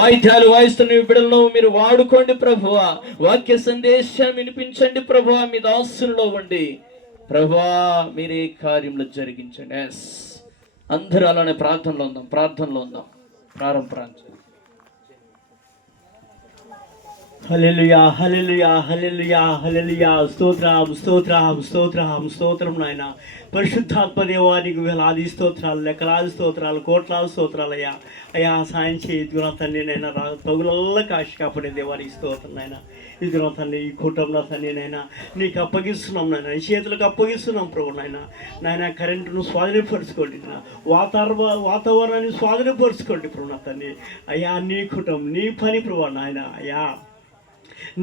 వాయిద్యాలు వాయిస్తున్న బిడ్డలను మీరు వాడుకోండి ప్రభువా. వాక్య సందేశం వినిపించండి ప్రభువా. మీ దాసుల్లో ఉండి ప్రభువా మీరే కార్యంలో జరిగించండి. ఎస్, అందరూ అలానే ప్రార్థనలో ఉందాం. ప్రారంభించండి. హల్లెలూయా, హల్లెలూయా, హల్లెలూయా, హల్లెలూయా. స్తోత్రం, స్తోత్రం, స్తోత్రం, స్తోత్రం నాయన. పరిశుద్ధాత్మ దేవానికి వేలాది స్తోత్రాలు, లెక్కలాది స్తోత్రాలు, కోట్లాది స్తోత్రాలు అయ్యా. అయ్యా సాయం చేయుతున్నా తండ్రి నైనా, పగులల్లా కాశి కాపాడే దేవానికి స్తోత్రం నాయన. ఇదిగో తండ్రి ఈ కుటుంబం తండ్రి నైనా నీకు అప్పగిస్తున్నాం నాయన, నీ చేతులకు అప్పగిస్తున్నాం ప్రభు నాయన. నాయన కరెంటును స్వాధీనపరుచుకోండి, వాతావరణాన్ని స్వాధీనపరుచుకోండి ప్రభు నా తండ్రి. అయ్యా నీ కుటుంబం, నీ పని ప్రభు నాయన. అయ్యా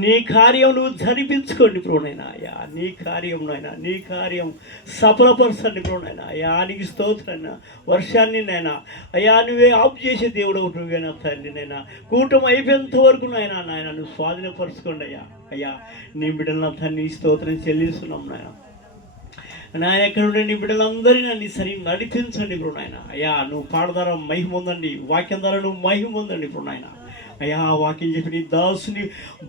నీ కార్యం నువ్వు జరిపించుకోండి ప్రోనైనా. అయ్యా నీ కార్యం నాయన, నీ కార్యం సఫలపరచండి ప్రోనైనా. అయ్యా నీకు స్తోత్రైనా. వర్షాన్ని నైనా అయ్యా నువ్వే ఆఫ్ చేసే దేవుడు నువ్వేనా తండ్రి నైనా. కూటమి అయిపోయేంత వరకు నాయన నువ్వు స్వాధీనపరచుకోండి అయ్యా. అయ్యా నీ బిడ్డల తండ్రి స్తోత్రం చెల్లిస్తున్నాం నాయన. నాయన ఎక్కడ ఉండే నీ బిడ్డలందరినీ నీ సరి నడిపించండి ఇప్పుడు నాయన. అయ్యా నువ్వు పాడదారా మహిమ ఉందండి, వాక్యం ద్వారా నువ్వు మహిమ ఉందండి ఇప్పుడు నాయన. అయ్యా వాక్యం చెప్పి నీ దాసుని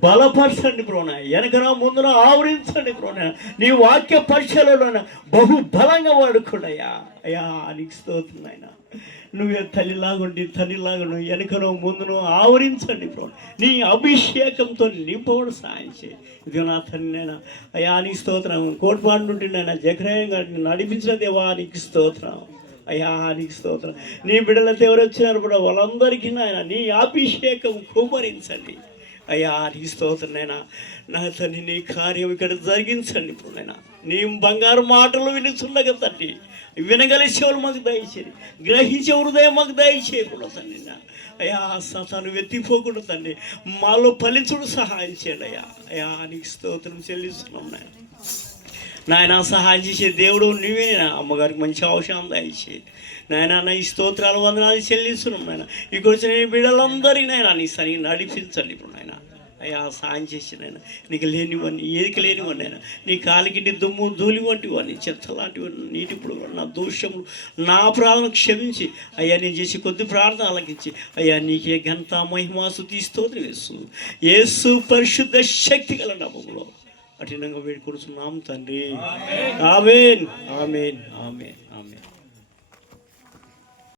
బలపరచండి ప్రోణ, వెనకన ముందున ఆవరించండి ప్రోణ. నీ వాక్య పరిచయలో బహు బలంగా వాడుకోండి అయ్యా. అయ్యా నీకు స్తోత్రం ఆయన. నువ్వే తల్లిలాగుండి తల్లిలాగా నువ్వు వెనకనో ముందును ఆవరించండి ప్రోణ. నీ అభిషేకంతో నింపవడు సాయం చేయి. ఇది నా తల్లి నైనా. అయ్యా నీకు స్తోత్రం. కోట్పాడు నుండి నైనా జగరాయం గారిని నడిపించిన దేవా నీకు స్తోత్రం. అయ్యా నీకు స్తోత్రం. నీ బిడ్డలతో ఎవరు వచ్చినారు కూడా వాళ్ళందరికీ నాయన నీ అభిషేకం కుమ్మరించండి. అయ్యా నీకు స్తోత్రం నైనా. నా తండ్రి నీ కార్యం ఇక్కడ జరిగించండి ఇప్పుడు నైనా. నీ బంగారు మాటలు వినుచుండగా తండ్రి వినగలి చెవులు మాకు దయచేది, గ్రహించే హృదయం మాకు దయచేయకుండా తండ్రి. అయ్యా సతాను వెతిపోకుండా తండ్రి మాలో ఫలించుడు సహాయం చేయండి అయ్యా. అయ్యా నీకు స్తోత్రం చెల్లిస్తున్నాం నాయన. నాయన సహాయం చేసే దేవుడు నువ్వే. అమ్మగారికి మంచి అవసరం దయచేయి నాయన. నా ఈ స్తోత్రాలు వందనాలు చెల్లిస్తున్నాం నాయన. ఇక్కడ వచ్చిన బిడ్డలందరికీ నాయన నీ సరి నడిపించండి ఇప్పుడు నాయన. అయ్యా సాయం చేసి నాయన. నీకు లేనివన్నీ ఏదికి లేనివన్నీ నాయన. నీ కాలికి దుమ్ము ధూళి వంటివన్నీ, చెత్త లాంటివన్నీ, నీటి ఇప్పుడు నా దోషములు నా ప్రార్థన క్షమించి అయ్యా నేను చేసి కొద్ది ప్రార్థన ఆలకించి అయ్యా నీకే ఘనత మహిమ స్తుతి స్తోత్రం యేసు పరిశుద్ధ శక్తి గల నామములో కఠినంగా వేడుకొనుచున్నాం తండ్రి. ఆమేన్, ఆమేన్, ఆమేన్.